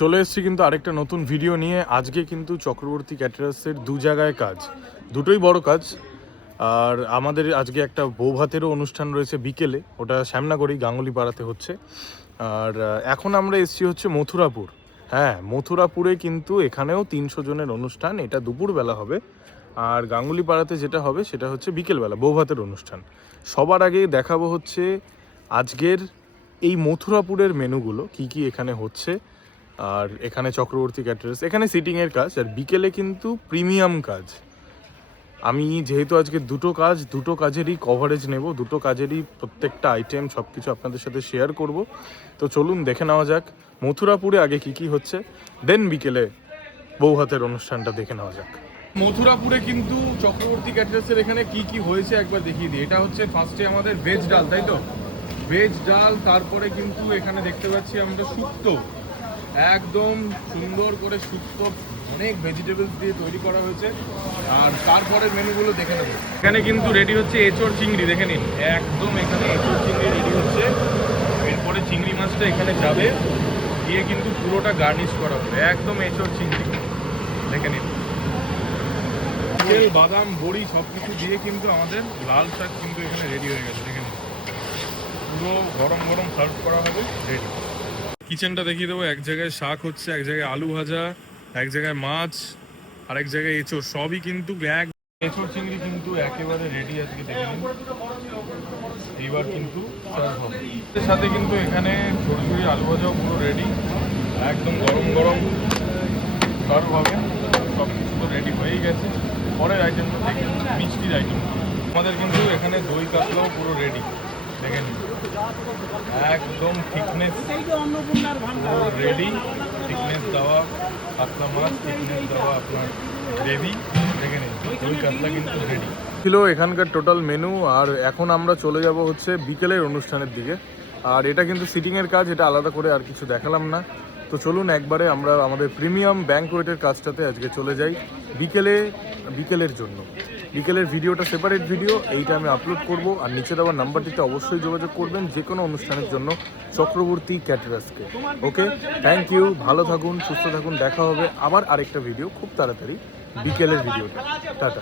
চলে এসেছি কিন্তু আরেকটা নতুন ভিডিও নিয়ে। আজকে কিন্তু চক্রবর্তী ক্যাটারার্সের দু জায়গায় কাজ, দুটোই বড় কাজ। আর আমাদের আজকে একটা বৌভাতেরও অনুষ্ঠান রয়েছে বিকেলে, ওটা শ্যামনগরেই গাঙ্গুলি পাড়াতে হচ্ছে। আর এখন আমরা এসেছি হচ্ছে মথুরাপুর। হ্যাঁ, মথুরাপুরে কিন্তু এখানেও 300 জনের অনুষ্ঠান, এটা দুপুরবেলা হবে। আর গাঙ্গুলি পাড়াতে যেটা হবে সেটা হচ্ছে বিকেলবেলা বৌভাতের অনুষ্ঠান। সবার আগে দেখাবো হচ্ছে আজকের এই মথুরাপুরের মেনুগুলো কি কি এখানে হচ্ছে। আর এখানে চক্রবর্তী ক্যাটারার্স, এখানে সিটিংয়ের কাজ, আর বিকেলে কিন্তু প্রিমিয়াম কাজ। আমি যেহেতু আজকে দুটো কাজেরই কভারেজ নেব, দুটো কাজেরই প্রত্যেকটা আইটেম সব কিছু আপনাদের সাথে শেয়ার করব। তো চলুন দেখে নেওয়া যাক মথুরাপুরে আগে কি কি হচ্ছে, দেন বিকেলে বৌভাতের অনুষ্ঠানটা দেখে নেওয়া যাক। মথুরাপুরে কিন্তু চক্রবর্তী ক্যাটারার্সের এখানে কি কি হয়েছে একবার দেখিয়ে দিই। এটা হচ্ছে ফার্স্টে আমাদের ভেজ ডাল, তাই তো? ভেজ ডাল, তারপরে কিন্তু এখানে দেখতে পাচ্ছি আমরা শুক্তো, একদম সুন্দর করে শুক্তো অনেক ভেজিটেবলস দিয়ে তৈরি করা হয়েছে। আর তারপরে মেনুগুলো দেখে নেবো। এখানে কিন্তু রেডি হচ্ছে এঁচোড় চিংড়ি, দেখে নিন, একদম এখানে এঁচোড় চিংড়ি রেডি হচ্ছে। এরপরে চিংড়ি মাছটা এখানে যাবে, দিয়ে কিন্তু পুরোটা গার্নিশ করা হবে, একদম এঁচোড় চিংড়ি, দেখে নিন। তেল, বাদাম, বড়ি সব কিছু দিয়ে কিন্তু আমাদের লাল শাক কিন্তু এখানে রেডি হয়ে গেছে, দেখে নিন। পুরো গরম গরম সার্ভ করা হবে, রেডি। কিচেনটা দেখিয়ে দেবো। এক জায়গায় শাক হচ্ছে, এক জায়গায় আলু ভাজা, এক জায়গায় মাছ, আর এক জায়গায় এঁচোড়, সবই কিন্তু এক এঁচোড় চিংড়ি কিন্তু একেবারে রেডি আজকে, দেখে নিন। এইবার কিন্তু সার্ভ হবে। এর সাথে কিন্তু এখানে ঝুড়ি আলু ভাজাও পুরো রেডি, একদম গরম গরম সার্ভ হবে। সব কিছু তো রেডি হয়েই গেছে। পরের আইটেমটা দেখে মিষ্টির আইটেম, আমাদের কিন্তু এখানে দই কাতলাও পুরো রেডি, দেখে নিন। একদম থিকনেস পুরো রেডি, থিকনেস দেওয়া কাতলা মাছ, থিকনেস দেওয়া আপনার গ্রেভি, দেখে নিন। দই কাতলা কিন্তু রেডি ছিল এখানকার টোটাল মেনু। আর এখন আমরা চলে যাব হচ্ছে বিকেলের অনুষ্ঠানের দিকে। আর এটা কিন্তু সিটিংয়ের কাজ, এটা আলাদা করে আর কিছু দেখালাম না। তো চলুন একবারে আমরা আমাদের প্রিমিয়াম ব্যাঙ্কোয়েটের কাজটাতে আজকে চলে যাই বিকেলের জন্য। বিকেলের ভিডিওটা সেপারেট ভিডিও, এইটা আমি আপলোড করব। আর নিচে দেওয়ার নাম্বারটিতে অবশ্যই যোগাযোগ করবেন যে কোনো অনুষ্ঠানের জন্য চক্রবর্তী ক্যাটারার্সকে। ওকে, থ্যাংক ইউ, ভালো থাকুন, সুস্থ থাকুন। দেখা হবে আবার আরেকটা ভিডিও খুব তাড়াতাড়ি, বিকেলের ভিডিওটা। টাটা।